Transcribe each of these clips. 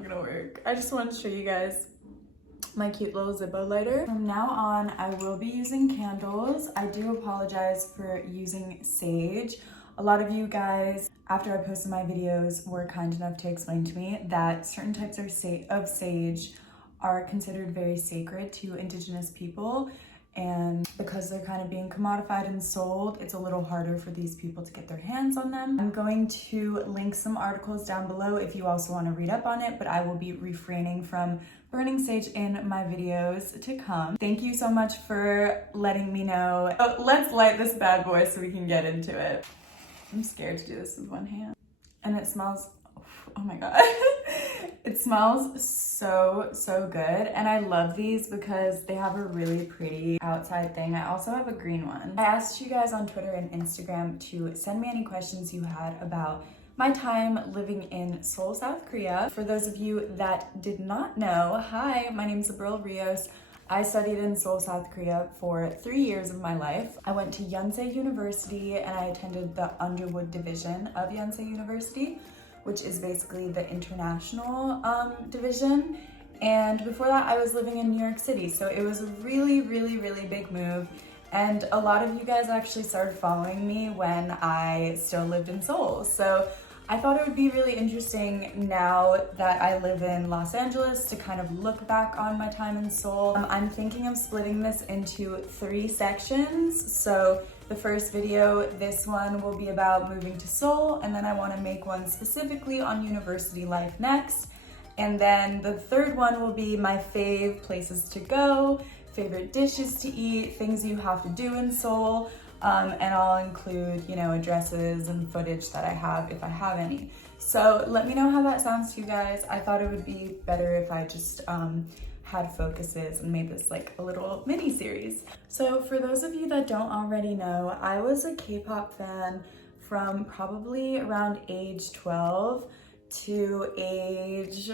not gonna work. I just wanted to show you guys my cute little Zippo lighter. From now on, I will be using candles. I do apologize for using sage. A lot of you guys, after I posted my videos, were kind enough to explain to me that certain types of sage are considered very sacred to indigenous people. And because they're kind of being commodified and sold, it's a little harder for these people to get their hands on them. I'm going to link some articles down below if you also want to read up on it, but I will be refraining from burning sage in my videos to come. Thank you so much for letting me know. Oh, let's light this bad boy so we can get into it. I'm scared to do this with one hand. And it smells, oh my God. It smells so good. And I love these because they have a really pretty outside thing. I also have a green one. I asked you guys on Twitter and Instagram to send me any questions you had about my time living in Seoul, South Korea. For those of you that did not know, hi, my name is Abril Rios. I studied in Seoul, South Korea for 3 years of my life. I went to Yonsei University and I attended the Underwood division of Yonsei University, which is basically the international division. And before that, I was living in New York City. So it was a really big move. And a lot of you guys actually started following me when I still lived in Seoul. So I thought it would be really interesting now that I live in Los Angeles to kind of look back on my time in Seoul. I'm thinking of splitting this into 3 sections. So the first video, this one will be about moving to Seoul, and then I want to make one specifically on university life next. And then the third one will be my fave places to go, favorite dishes to eat, things you have to do in Seoul. And I'll include, you know, addresses and footage that I have if I have any. So let me know how that sounds to you guys. I thought it would be better if I just had focuses and made this like a little mini series. So for those of you that don't already know, I was a K-pop fan from probably around age 12 to age,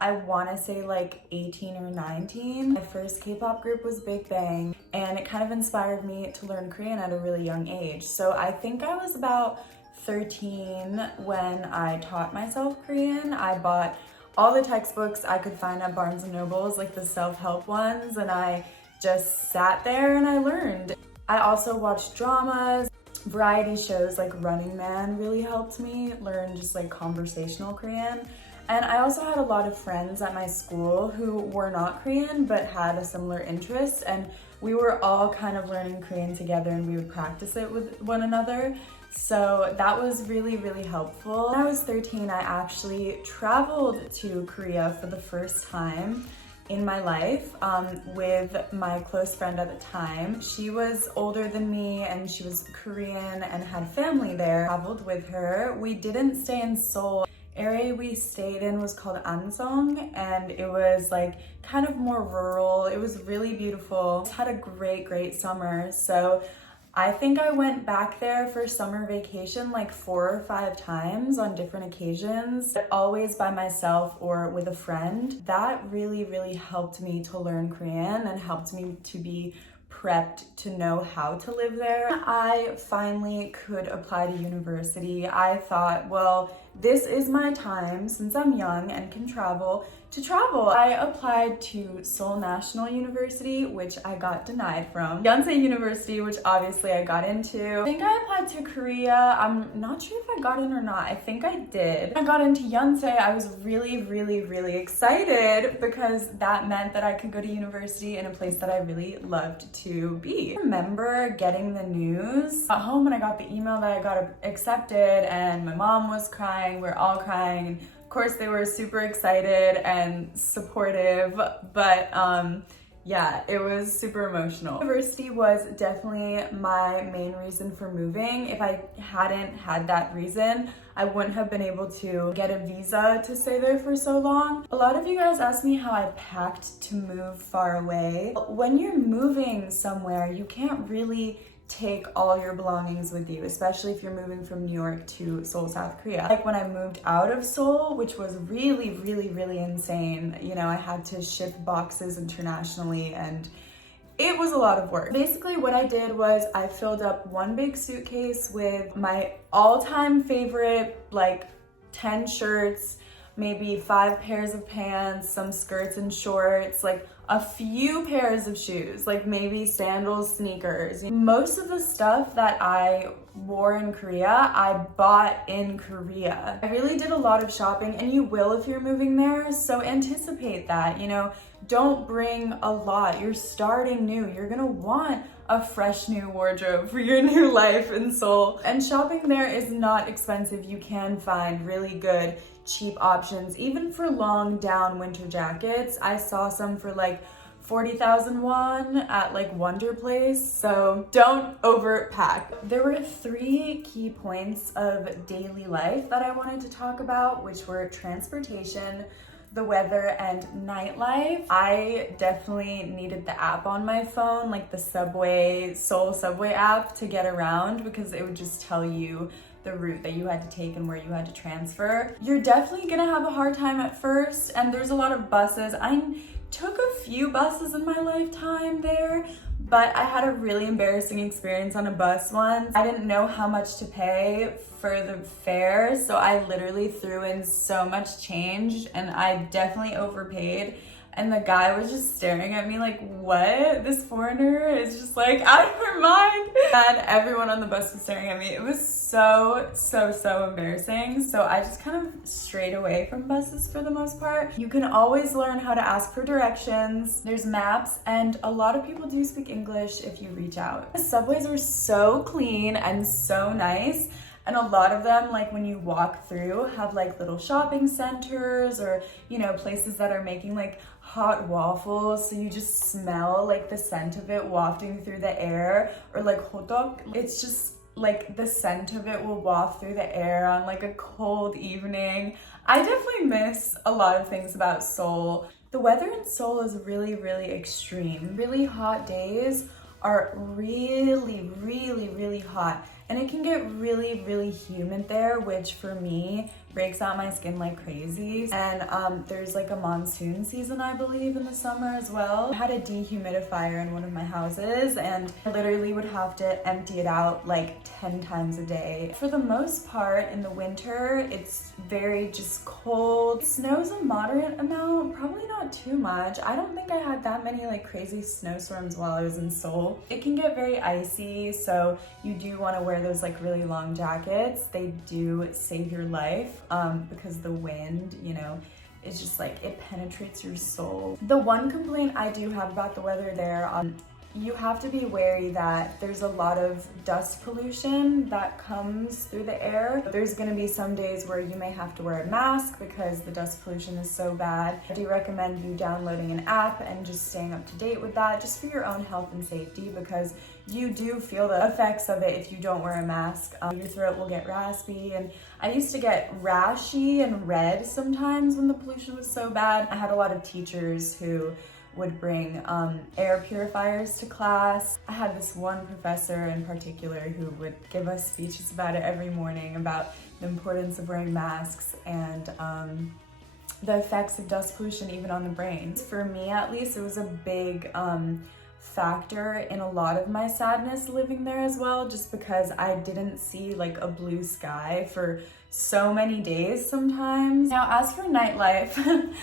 I want to say like 18 or 19. My first K-pop group was Big Bang, and it kind of inspired me to learn Korean at a really young age. So I think I was about 13 when I taught myself Korean. I bought all the textbooks I could find at Barnes and Noble's, like the self-help ones, and I just sat there and I learned. I also watched dramas. Variety shows like Running Man really helped me learn just like conversational Korean. And I also had a lot of friends at my school who were not Korean but had a similar interest, and we were all kind of learning Korean together and we would practice it with one another. So that was really helpful. When I was 13, I actually traveled to Korea for the first time in my life with my close friend at the time. She was older than me and she was Korean and had family there. Traveled with her. We didn't stay in Seoul. Area we stayed in was called Ansong, and it was like kind of more rural. It was really beautiful. Just had a great summer. So I think I went back there for summer vacation like 4 or 5 times on different occasions, but always by myself or with a friend. That really helped me to learn Korean and helped me to be prepped to know how to live there. I finally could apply to university. I thought, well, this is my time since I'm young and can travel to travel. I applied to Seoul National University, which I got denied from. Yonsei University, which obviously I got into. I think I applied to Korea. I'm not sure if I got in or not. I think I did. When I got into Yonsei, I was really excited because that meant that I could go to university in a place that I really loved to be. I remember getting the news. I got home and I got the email that I got accepted, and my mom was crying. We're all crying. Of course, they were super excited and supportive, but yeah, it was super emotional. University was definitely my main reason for moving. If I hadn't had that reason, I wouldn't have been able to get a visa to stay there for so long. A lot of you guys asked me how I packed to move far away. When you're moving somewhere, you can't really take all your belongings with you, especially if you're moving from New York to Seoul, South Korea. Like when I moved out of Seoul, which was really insane, you know, I had to ship boxes internationally and it was a lot of work. Basically what I did was I filled up one big suitcase with my all-time favorite like 10 shirts, maybe 5 pairs of pants, some skirts and shorts, like a few pairs of shoes, like maybe sandals, sneakers. Most of the stuff that I wore in Korea, I bought in Korea. I really did a lot of shopping, and you will if you're moving there, so anticipate that, you know, don't bring a lot. You're starting new. You're gonna want a fresh new wardrobe for your new life in Seoul. And shopping there is not expensive. You can find really good cheap options, even for long down winter jackets. I saw some for like 40,000 won at like Wonder Place, so don't overpack. There were 3 key points of daily life that I wanted to talk about, which were transportation, the weather, and nightlife. I definitely needed the app on my phone, like the Seoul subway app, to get around, because it would just tell you the route that you had to take and where you had to transfer. You're definitely gonna have a hard time at first, and there's a lot of buses. I took a few buses in my lifetime there, but I had a really embarrassing experience on a bus once. I didn't know how much to pay for the fare, so I literally threw in so much change, and I definitely overpaid. And the guy was just staring at me like, what? This foreigner is just like out of her mind. And everyone on the bus was staring at me. It was so embarrassing. So I just kind of strayed away from buses for the most part. You can always learn how to ask for directions. There's maps, and a lot of people do speak English if you reach out. The subways are so clean and so nice. And a lot of them, like when you walk through, have like little shopping centers, or, you know, places that are making like hot waffles, so you just smell like the scent of it wafting through the air, or like hotdog. It's just like the scent of it will waft through the air on like a cold evening. I definitely miss a lot of things about Seoul. The weather in Seoul is really extreme. Really hot days are really hot, and it can get really humid there, which for me breaks out my skin like crazy. And there's like a monsoon season, I believe, in the summer as well. I had a dehumidifier in one of my houses, and I literally would have to empty it out like 10 times a day. For the most part, in the winter, it's very just cold. It snows a moderate amount, probably not too much. I don't think I had that many like crazy snowstorms while I was in Seoul. It can get very icy, so you do want to wear those like really long jackets. They do save your life because the wind, you know, it's just like it penetrates your soul. The one complaint I do have about the weather there, you have to be wary that there's a lot of dust pollution that comes through the air. There's gonna be some days where you may have to wear a mask because the dust pollution is so bad. I do recommend you downloading an app and just staying up to date with that, just for your own health and safety, because you do feel the effects of it if you don't wear a mask. Your throat will get raspy, and I used to get rashy and red sometimes when the pollution was so bad. I had a lot of teachers who would bring air purifiers to class. I had this one professor in particular who would give us speeches about it every morning, about the importance of wearing masks and the effects of dust pollution even on the brain. For me, at least, it was a big factor in a lot of my sadness living there as well, just because I didn't see like a blue sky for so many days sometimes. Now, as for nightlife,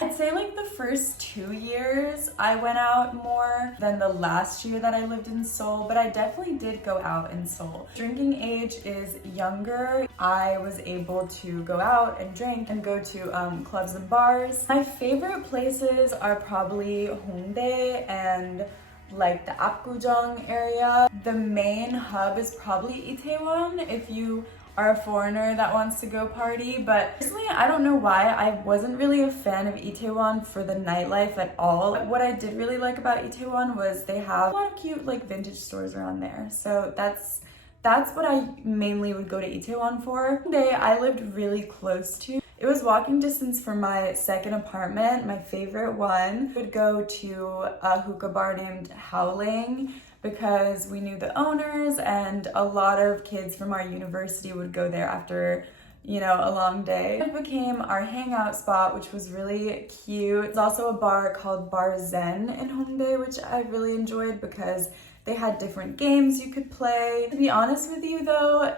I'd say like the first 2 years I went out more than the last year that I lived in Seoul, but I definitely did go out in Seoul. Drinking age is younger. I was able to go out and drink and go to clubs and bars. My favorite places are probably Hongdae and like the Apgujeong area. The main hub is probably Itaewon if you are a foreigner that wants to go party, but personally, I don't know why I wasn't really a fan of Itaewon for the nightlife at all. What I did really like about Itaewon was they have a lot of cute like vintage stores around there, so that's what I mainly would go to Itaewon for. One day I lived really close to. It was walking distance from my second apartment, my favorite one. I would go to a hookah bar named Howling because we knew the owners, and a lot of kids from our university would go there after, you know, a long day. It became our hangout spot, which was really cute. There's also a bar called Bar Zen in Hongdae, which I really enjoyed because they had different games you could play. To be honest with you though,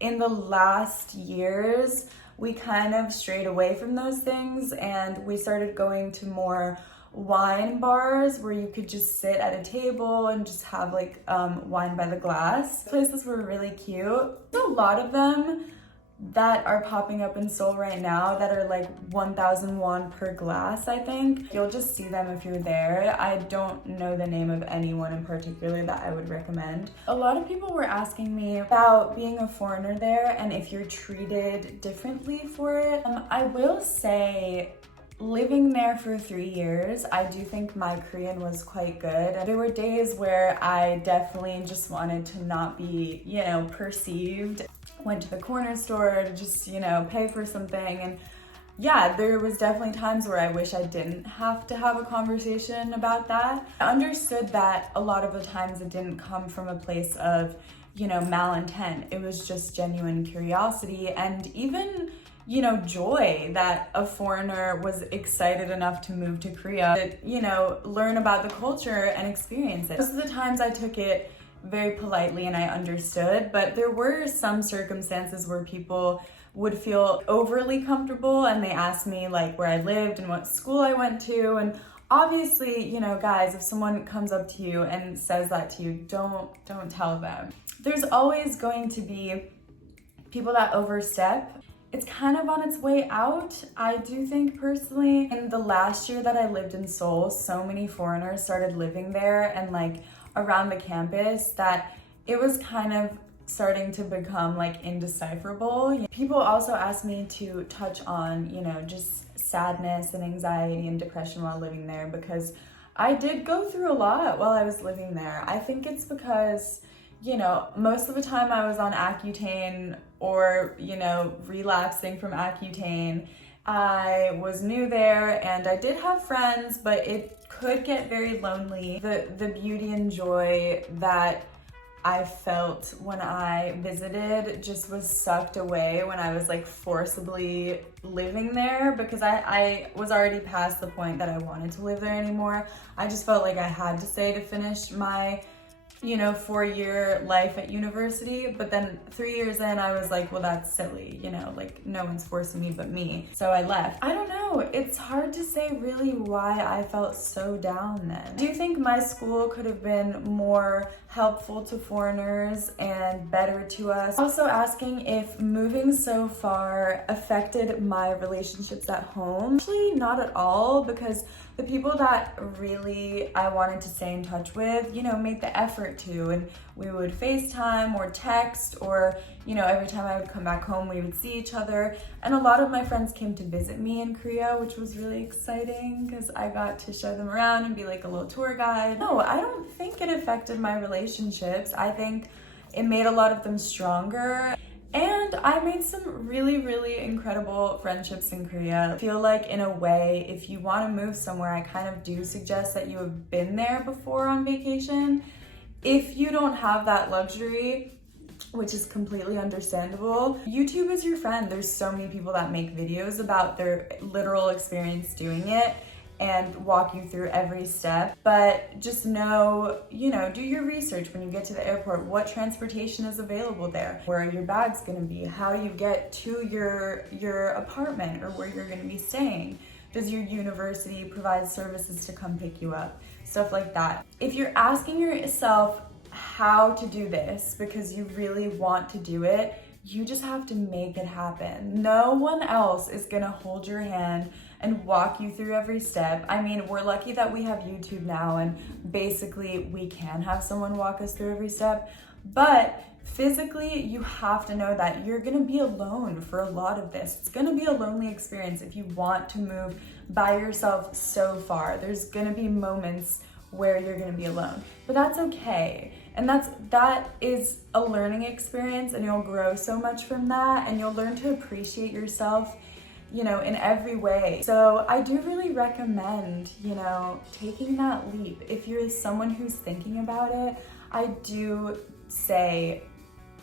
in the last years, we kind of strayed away from those things and we started going to more wine bars where you could just sit at a table and just have like wine by the glass. Places were really cute. There's a lot of them that are popping up in Seoul right now that are like 1,000 won per glass, I think. You'll just see them if you're there. I don't know the name of anyone in particular that I would recommend. A lot of people were asking me about being a foreigner there and if you're treated differently for it. I will say, living there for 3 years, I do think my Korean was quite good. There were days where I definitely just wanted to not be, you know, perceived. Went to the corner store to just, you know, pay for something. And yeah, there was definitely times where I wish I didn't have to have a conversation about that. I understood that a lot of the times it didn't come from a place of, you know, malintent. It was just genuine curiosity and even, you know, joy that a foreigner was excited enough to move to Korea to, you know, learn about the culture and experience it. Most of the times I took it very politely and I understood, but there were some circumstances where people would feel overly comfortable and they asked me like where I lived and what school I went to. And obviously, you know, guys, if someone comes up to you and says that to you, don't tell them. There's always going to be people that overstep. It's kind of on its way out, I do think personally. In the last year that I lived in Seoul, so many foreigners started living there and like around the campus that it was kind of starting to become like indecipherable. People also asked me to touch on, you know, just sadness and anxiety and depression while living there because I did go through a lot while I was living there. I think it's because, you know, most of the time I was on Accutane or, you know, relapsing from Accutane. I was new there and I did have friends, but it could get very lonely. The beauty and joy that I felt when I visited just was sucked away when I was like forcibly living there because I was already past the point that I wanted to live there anymore. I just felt like I had to stay to finish my, you know, 4-year life at university, but then 3 years in, I was like, well, that's silly, you know, like no one's forcing me but me. So I left. I don't know, it's hard to say really why I felt so down then. Do you think my school could have been more helpful to foreigners and better to us? Also asking if moving so far affected my relationships at home. Actually, not at all, because the people that really I wanted to stay in touch with, you know, made the effort to, and we would FaceTime or text, or, you know, every time I would come back home, we would see each other. And a lot of my friends came to visit me in Korea, which was really exciting because I got to show them around and be like a little tour guide. No, I don't think it affected my relationships. I think it made a lot of them stronger. And I made some really, really incredible friendships in Korea. I feel like in a way, if you want to move somewhere, I kind of do suggest that you have been there before on vacation. If you don't have that luxury, which is completely understandable, YouTube is your friend. There's so many people that make videos about their literal experience doing it and walk you through every step. But just know, you know, do your research when you get to the airport. What transportation is available there? Where are your bags gonna be? How do you get to your apartment or where you're gonna be staying? Does your university provide services to come pick you up? Stuff like that. If you're asking yourself how to do this because you really want to do it, you just have to make it happen. No one else is gonna hold your hand and walk you through every step. I mean, we're lucky that we have YouTube now and basically we can have someone walk us through every step, but physically you have to know that you're gonna be alone for a lot of this. It's gonna be a lonely experience if you want to move by yourself so far. There's gonna be moments where you're gonna be alone, but that's okay. And that is a learning experience, and you'll grow so much from that, and you'll learn to appreciate yourself, you know, in every way. So I do really recommend, you know, taking that leap. If you're someone who's thinking about it, I do say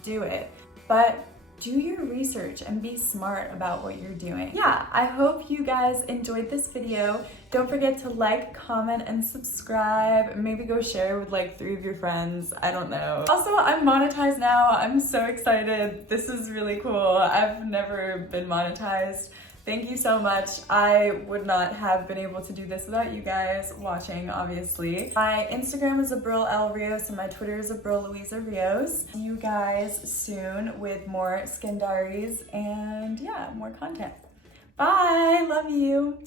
do it. But do your research and be smart about what you're doing. Yeah, I hope you guys enjoyed this video. Don't forget to like, comment, and subscribe. Maybe go share with like 3 of your friends. I don't know. Also, I'm monetized now. I'm so excited. This is really cool. I've never been monetized. Thank you so much. I would not have been able to do this without you guys watching, obviously. My Instagram is Abril L. Rios and my Twitter is Abril Louisa Rios. See you guys soon with more skin diaries and yeah, more content. Bye, love you.